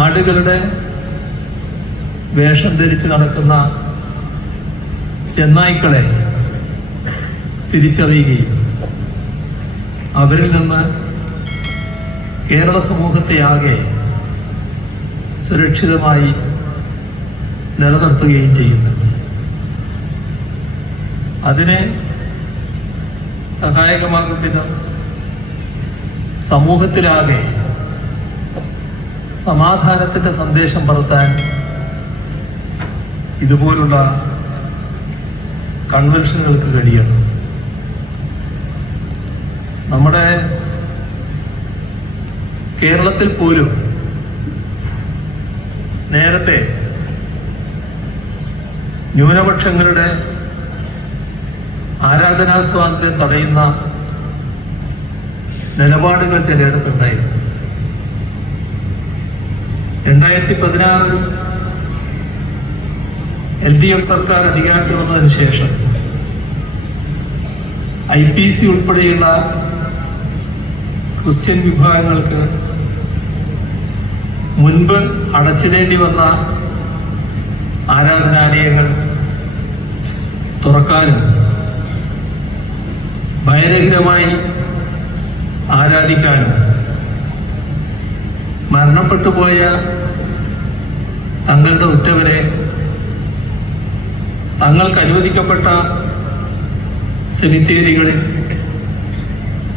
ആടുകളുടെ വേഷം ധരിച്ച് നടക്കുന്ന ചെന്നായ്ക്കളെ തിരിച്ചറിയുകയും അവരിൽ നിന്ന് കേരള സമൂഹത്തെയാകെ സുരക്ഷിതമായി നിലനിർത്തുകയും ചെയ്യുന്നു. അതിനെ സഹായകമാകും വിധം സമൂഹത്തിലാകെ സമാധാനത്തിന്റെ സന്ദേശം പറത്താൻ ഇതുപോലുള്ള കൺവെൻഷനുകൾക്ക് കഴിയണം. നമ്മുടെ കേരളത്തിൽ പോലും നേരത്തെ ന്യൂനപക്ഷങ്ങളുടെ ആരാധനാ സ്വാതന്ത്ര്യം തടയുന്ന നിലപാടുകൾ ചിലയിടത്തുണ്ടായിരുന്നു. രണ്ടായിരത്തി പതിനാറിൽ എൽ ഡി എഫ് സർക്കാർ അധികാരത്തിൽ വന്നതിന് ശേഷം ഐ പി സി ഉൾപ്പെടെയുള്ള ക്രിസ്ത്യൻ വിഭാഗങ്ങൾക്ക് മുൻപ് അടച്ചിടേണ്ടി വന്ന ആരാധനാലയങ്ങൾ തുറക്കാനും ഭയരഹിതമായി ആരാധിക്കാനും മരണപ്പെട്ടു പോയ തങ്ങളുടെ ഉറ്റവരെ തങ്ങൾക്ക് അനുവദിക്കപ്പെട്ട സെമിത്തേരികളിൽ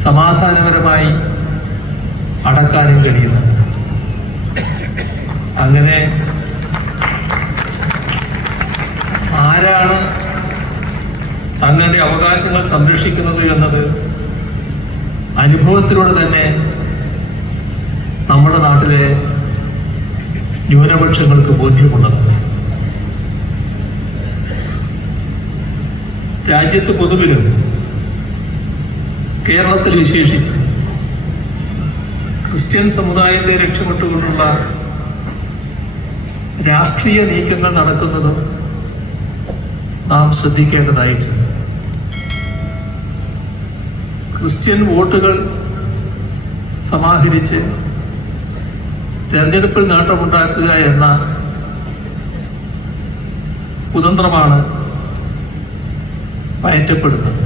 സമാധാനപരമായി അടക്കാനും കഴിയുന്നു. അങ്ങനെ ആരാണ് തങ്ങളുടെ അവകാശങ്ങൾ സംരക്ഷിക്കുന്നത് എന്നത് അനുഭവത്തിലൂടെ തന്നെ നമ്മുടെ നാട്ടിലെ ന്യൂനപക്ഷങ്ങൾക്ക് ബോധ്യമുള്ളതാണ് രാജ്യത്ത് പൊതുവിലും കേരളത്തിൽ വിശേഷിച്ച് ക്രിസ്ത്യൻ സമുദായത്തെ രക്ഷപ്പെട്ടുകൊണ്ടുള്ള രാഷ്ട്രീയ നീക്കങ്ങൾ നടക്കുന്നത് നാം ശ്രദ്ധിക്കേണ്ടതായിട്ടുണ്ട്. ക്രിസ്ത്യൻ വോട്ടുകൾ സമാഹരിച്ച് തെരഞ്ഞെടുപ്പിൽ നേട്ടമുണ്ടാക്കുക എന്ന കുതന്ത്രമാണ് പയറ്റപ്പെടുന്നത്.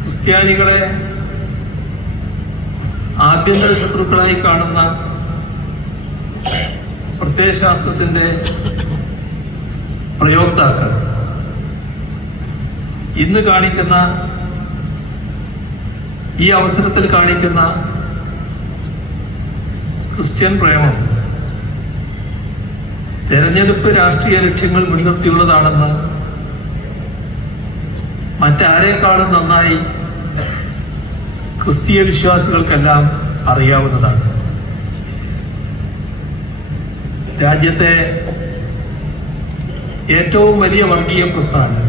ക്രിസ്ത്യാനികളെ ആഭ്യന്തര ശത്രുക്കളായി കാണുന്ന പ്രത്യയശാസ്ത്രത്തിന്റെ പ്രയോക്താക്കൾ ഇന്ന് കാണിക്കുന്ന ഈ അവസരത്തിൽ കാണിക്കുന്ന ക്രിസ്ത്യൻ പ്രേമം. തെരഞ്ഞെടുപ്പ് രാഷ്ട്രീയ ലക്ഷ്യങ്ങൾ മുൻനിർത്തിയുള്ളതാണെന്ന് മറ്റാരേക്കാളും നന്നായി ക്രിസ്തീയ വിശ്വാസികൾക്കെല്ലാം അറിയാവുന്നതാണ്. രാജ്യത്തെ ഏറ്റവും വലിയ വർഗീയ പ്രസ്ഥാനം.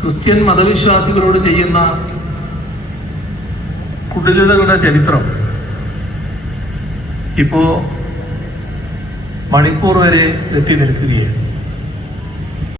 ക്രിസ്ത്യൻ മതവിശ്വാസികളോട് ചെയ്യുന്ന കുടിലതകളുടെ ചരിത്രം. ഇപ്പോ മണിപ്പൂർ വരെ എത്തി നിൽക്കുകയാണ്.